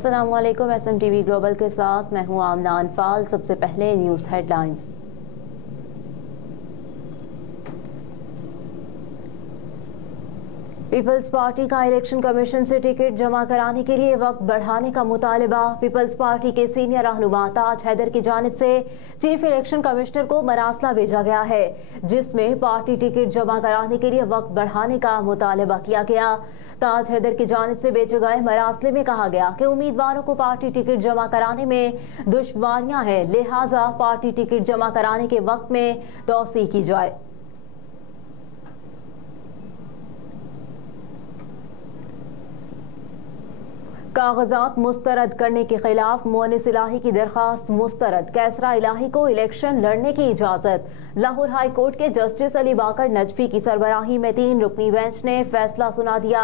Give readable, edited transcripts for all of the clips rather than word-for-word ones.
अस्सलाम वालेकुम। SMTV global के साथ मैं हूं आमना अनफाल। सबसे पहले न्यूज़ हेडलाइंस। पीपल्स पार्टी का इलेक्शन कमीशन से टिकट जमा कराने के लिए वक्त बढ़ाने का मुतालबा। पीपल्स पार्टी के सीनियर रहनुमा ताज हैदर की जानिब से चीफ इलेक्शन कमिश्नर को मरासला भेजा गया है, जिसमें पार्टी टिकट जमा कराने के लिए वक्त बढ़ाने का मुतालबा किया गया। ताज हैदर की जानिब से भेजे गए मरासले में कहा गया कि उम्मीदवारों को पार्टी टिकट जमा कराने में दुश्वारियां हैं, लिहाजा पार्टी टिकट जमा कराने के वक्त में तौसी की जाए। कागजात मुस्तरद करने के खिलाफ मोनिस इलाही की दरखास्त मुस्तरद। कैसरा इलाही को इलेक्शन लड़ने की इजाजत। लाहौर हाई कोर्ट के जस्टिस अली बाकर नजफी की सरबराही में 3 रुकनी बेंच ने फैसला सुना दिया,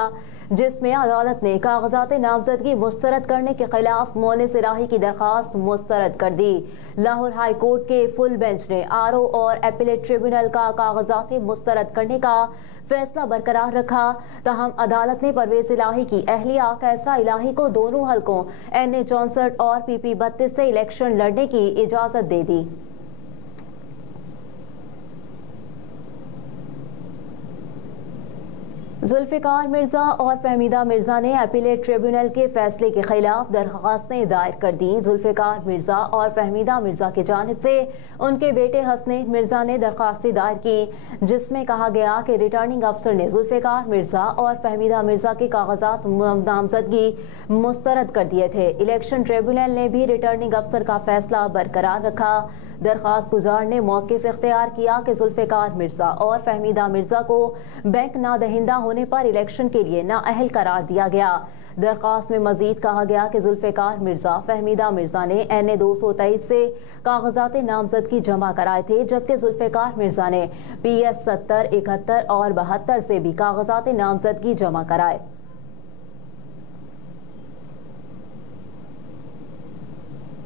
जिसमें अदालत ने कागजात नामजदगी मुस्तरद करने के खिलाफ मोनिस इलाही की दरखास्त मुस्तरद कर दी। लाहौर हाई कोर्ट के फुल बेंच ने RO और एपीलेट ट्रिब्यूनल का कागजात मुस्तरद करने का फैसला बरकरार रखा। ताहम अदालत ने परवेज इलाही की अहलिया कैसरा इलाही को दोनों हलकों NA 64 और PP 32 से इलेक्शन लड़ने की इजाजत दे दी। जुल्फिकार मिर्जा और फहमीदा मिर्जा ने अपीलेट ट्रिब्यूनल के फैसले के खिलाफ दरखास्तें दायर कर दी। जुल्फिकार मिर्जा और फहमीदा मिर्जा की जानिब से उनके बेटे हसनैन मिर्जा ने दरखास्तें दायर की, जिसमें कहा गया कि रिटर्निंग अफसर ने जुल्फिकार मिर्जा और फहमीदा मिर्जा के कागजात नामजदगी मुस्तरद कर दिए थे। इलेक्शन ट्रिब्यूनल ने भी रिटर्निंग अफसर का फैसला बरकरार रखा। दरखास्त गुजार ने मौक़िफ़ इख्तियार किया कि जुल्फिकार मिर्जा और फहमीदा मिर्जा को बैंक ना दहिंदा होने पर इलेक्शन के लिए नाअहल करार दिया गया। दरखास्त में मजीद कहा गया कि जुल्फिकार मिर्जा फहमीदा मिर्जा ने NA 223 से कागजात नामजदगी जमा कराए थे, जबकि जुल्फिकार मिर्जा ने PS 70, 71 और 72 से भी कागजात नामजदगी जमा कराए।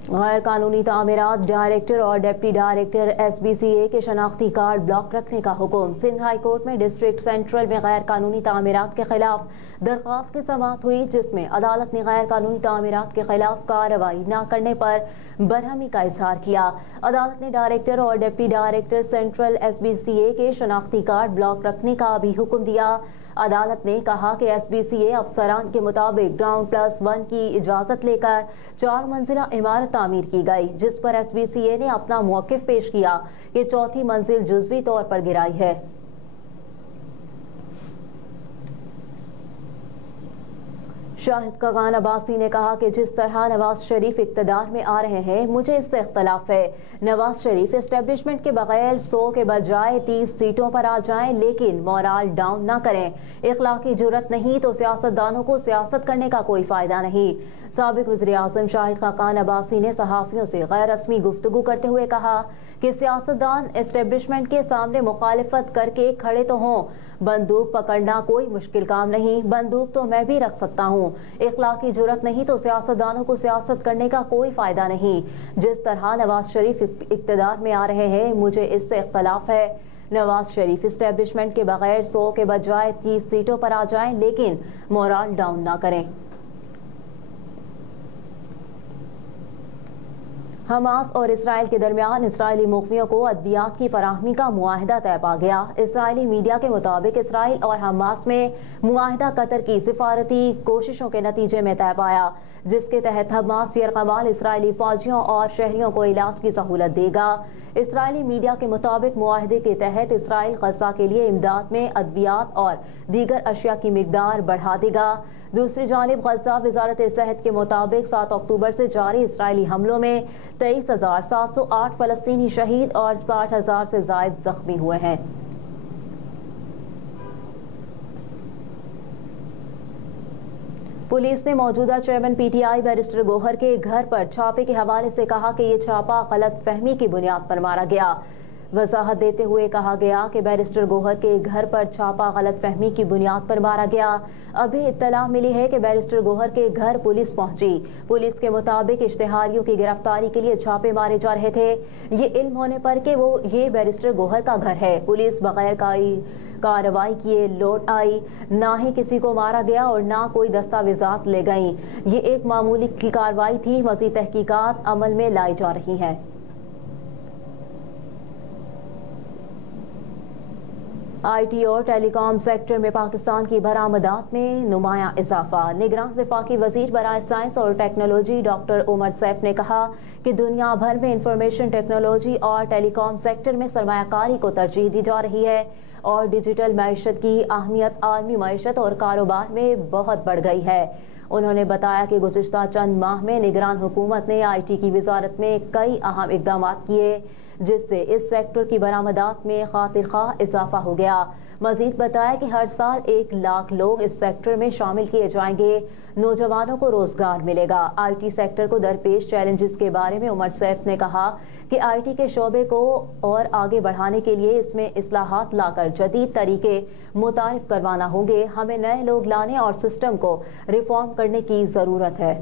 गैर कानूनी तामीरात डायरेक्टर और डिप्टी डायरेक्टर SBCA के शनाख्ती कार्ड ब्लॉक रखने का हुक्म। सिंध हाई कोर्ट में डिस्ट्रिक्ट सेंट्रल में गैर कानूनी तामीरात के खिलाफ दरख्वास्त की समाअत हुई, जिसमें अदालत ने गैर कानूनी तामीरात के खिलाफ कार्रवाई न करने पर बरहमी का इजहार किया। अदालत ने डायरेक्टर और डिप्टी डायरेक्टर सेंट्रल SBCA के शनाख्ती कार्ड ब्लॉक रखने का भी हुक्म दिया। अदालत ने कहा कि SBCA अफसरान के मुताबिक ग्राउंड+1 की इजाज़त लेकर 4 मंजिला इमारत तामीर की गई, जिस पर SBCA ने अपना मौक़िफ़ पेश किया कि चौथी मंजिल जुज़वी तौर पर गिराई है। शाहिद खगान अब्बासी ने कहा कि जिस तरह नवाज शरीफ इक़्तिदार में आ रहे हैं, मुझे इससे इख्तलाफ है। नवाज शरीफ एस्टेब्लिशमेंट के बगैर 100 के बजाय 30 सीटों पर आ जाएं, लेकिन मोराल डाउन ना करें। इखलाकी जुर्रत नहीं तो सियासतदानों को सियासत करने का कोई फ़ायदा नहीं। साबिक वज़ीर आज़म शाहिद खगान अब्बासी ने सहाफ़ियों से गैर रस्मी गुफ्तगू करते हुए कहा कि सियासतदान एस्टेब्लिशमेंट के सामने मुखालिफत करके खड़े तो हों, बंदूक पकड़ना कोई मुश्किल काम नहीं, बंदूक तो मैं भी रख सकता हूँ। इखलाकी जुर्रत नहीं तो सियासतदानों को सियासत करने का कोई फ़ायदा नहीं। जिस तरह नवाज शरीफ इक़्तिदार में आ रहे हैं, मुझे इससे इख्तलाफ है। नवाज शरीफ एस्टेब्लिशमेंट के बगैर 100 के बजाय 30 सीटों पर आ जाएं, लेकिन मोराल डाउन ना करें। हमास और इसराइल के दरमियान इसराइली मुखबियों को अद्वियात की फराहमी का मुआहिदा तय पा गया। इसराइली मीडिया के मुताबिक इसराइल और हमास में मुआहिदा कतर की सिफारती कोशिशों के नतीजे में तय पाया, जिसके तहत हमास यरगमाल इसराइली फौजियों और शहरियों को इलाज की सहूलत देगा। इसराइली मीडिया के मुताबिक मुआहिदे के तहत इसराइल गज़ा के लिए इमदाद में अद्वियात और दीगर अशिया की मिकदार बढ़ा देगा। दूसरी जानिब गज़ा वज़ारत सेहत के मुताबिक 7 अक्टूबर से जारी इसराइली हमलों में 23,708 फ़लस्तीनी शहीद और 60,000 से ज़ायद ज़ख्मी हुए हैं। पुलिस ने मौजूदा चेयरमैन PTI बैरिस्टर गोहर के घर पर छापे के हवाले से कहा कि ये छापा गलत फहमी की बुनियाद पर मारा गया। वजाहत देते हुए कहा गया कि बैरिस्टर गौहर के घर पर छापा गलत फहमी की बुनियाद पर मारा गया। अभी इत्तला मिली है कि बैरिस्टर गौहर के घर पुलिस पहुंची। पुलिस के मुताबिक इश्तेहारियों की गिरफ्तारी के लिए छापे मारे जा रहे थे। ये इल्म होने पर कि ये बैरिस्टर गौहर का घर है। पुलिस बगैर कार्रवाई किए लौट आई, ना ही किसी को मारा गया और ना कोई दस्तावेजात ले गई। ये एक मामूली की कार्रवाई थी। मज़ीद तहकीकात अमल में लाई जा रही हैं। IT और टेलीकॉम सेक्टर में पाकिस्तान की बरामदात में नुमायां इजाफा। निगरान वफाकी वजीर बराए साइंस और टेक्नोलॉजी डॉक्टर उमर सैफ ने कहा कि दुनिया भर में इंफॉर्मेशन टेक्नोलॉजी और टेलीकॉम सेक्टर में सरमायाकारी को तरजीह दी जा रही है और डिजिटल मैशत की अहमियत आलमी मैशत और कारोबार में बहुत बढ़ गई है। उन्होंने बताया कि गुज़िश्ता चंद माह में निगरान हुकूमत ने IT की वजारत में कई अहम इक़दाम किए, जिससे इस सेक्टर की बरामदात में खातिर खा इजाफा हो गया। मजीद बताया कि हर साल 1 लाख लोग इस सेक्टर में शामिल किए जाएंगे। नौजवानों को रोजगार मिलेगा। IT सेक्टर को दरपेश चैलेंजेस के बारे में उमर सैफ ने कहा कि IT के शोबे को और आगे बढ़ाने के लिए इसमें इस्लाहात लाकर जदीद तरीके मुतारिफ करवाना होंगे। हमें नए लोग लाने और सिस्टम को रिफॉर्म करने की ज़रूरत है।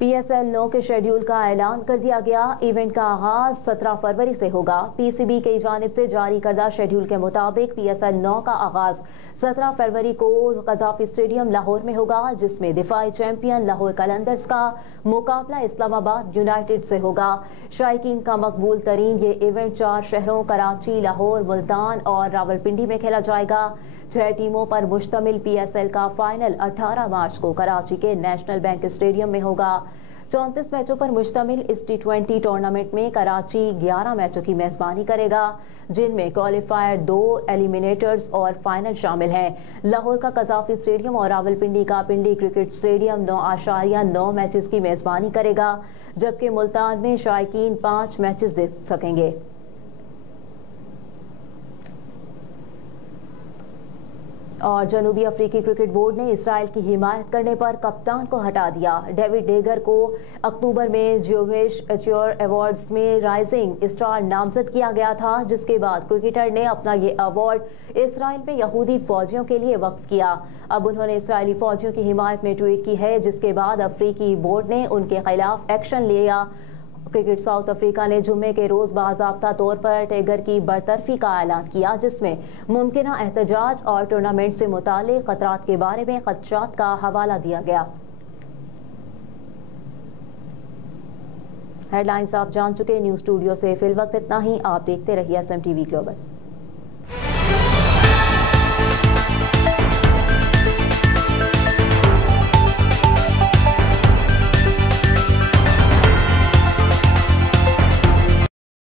PSL 9 के शेड्यूल का ऐलान कर दिया गया। इवेंट का आगाज 17 फरवरी से होगा। PCB की जानिब से जारी करदा शेड्यूल के मुताबिक PSL 9 का आगाज 17 फरवरी को कज़ाफी स्टेडियम लाहौर में होगा, जिसमें दिफाई चैंपियन लाहौर कलंदर्स का मुकाबला इस्लामाबाद यूनाइटेड से होगा। शायकीन का मकबूल तरीन ये इवेंट 4 शहरों कराची, लाहौर, मुल्तान और रावलपिंडी में खेला जाएगा। 6 टीमों पर मुश्तमिल PSL का फाइनल 18 मार्च को कराची के नेशनल बैंक स्टेडियम में होगा। 34 मैचों पर मुश्तमिल इस T20 टूर्नामेंट में कराची 11 मैचों की मेजबानी करेगा, जिनमें क्वालिफायर 2 एलिमिनेटर्स और फाइनल शामिल हैं। लाहौर का कज़ाफी स्टेडियम और रावलपिंडी का पिंडी क्रिकेट स्टेडियम 9.9 मैचेस की मेजबानी करेगा, जबकि मुल्तान में शायकीन 5 मैचेस देख सकेंगे। और जनूबी अफ्रीकी क्रिकेट बोर्ड ने इसराइल की हिमायत करने पर कप्तान को हटा दिया। डेविड डेगर को अक्टूबर में जियोवेश एच्योर अवार्ड्स में राइजिंग स्टार नामजद किया गया था, जिसके बाद क्रिकेटर ने अपना ये अवार्ड इसराइल में यहूदी फौजियों के लिए वक्फ किया। अब उन्होंने इसराइली फौजियों की हिमायत में ट्वीट की है, जिसके बाद अफ्रीकी बोर्ड ने उनके खिलाफ एक्शन लिया। क्रिकेट साउथ अफ्रीका ने जुम्मे के रोज बाज़ाब्ता तौर पर टेगर की बरतरफी का ऐलान किया, जिसमें मुमकिना एहतजाज और टूर्नामेंट से मुताल्लिक़ खतरात के बारे में खदशात का हवाला दिया गया। हेडलाइंस आप जान चुके। न्यूज़ स्टूडियो से फिल वक्त इतना ही। आप देखते रहिए SMTV ग्लोबल।